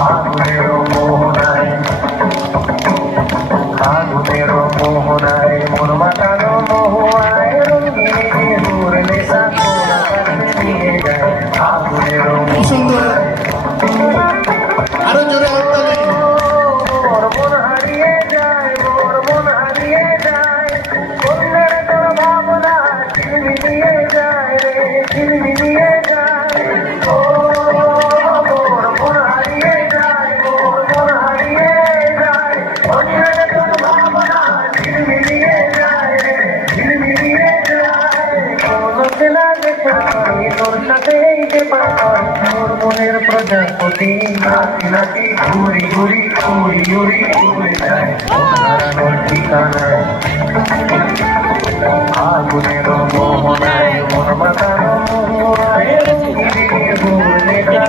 আগুনের মোহনায় আগুনের মোহনায় মন মাতানো মহুয়ায় রঙিনী হুর নেশা কোনা কাছে নিয়ে যায় আগুনের মোহনায় আরো জোরে হাততালি। মোর মন হারিয়ে যায় মোর মন হারিয়ে যায় অন্যের তোর ভাবনা ঝিলমিলিয়ে যায় রে ঝিলমিলিয়ে যায় ও মোর মন হারিয়ে যায় মোর মন হারিয়ে যায় অন্যের তোর ভাবনা ঝিলমিলিয়ে যায় রে ঝিলমিলিয়ে যায় কোনো চেনা দেখে পাই তোর সাথে এই যে পাই মোর মনের প্রজাপতি নাচি নাচি ঘুরি ঘুরি উড়ি উড়ি উড়ে যায় হারানোর ঠিকানায় আগুনের মোহনায় মন মাতানো মোহনায় রঙিনী হুর নেশা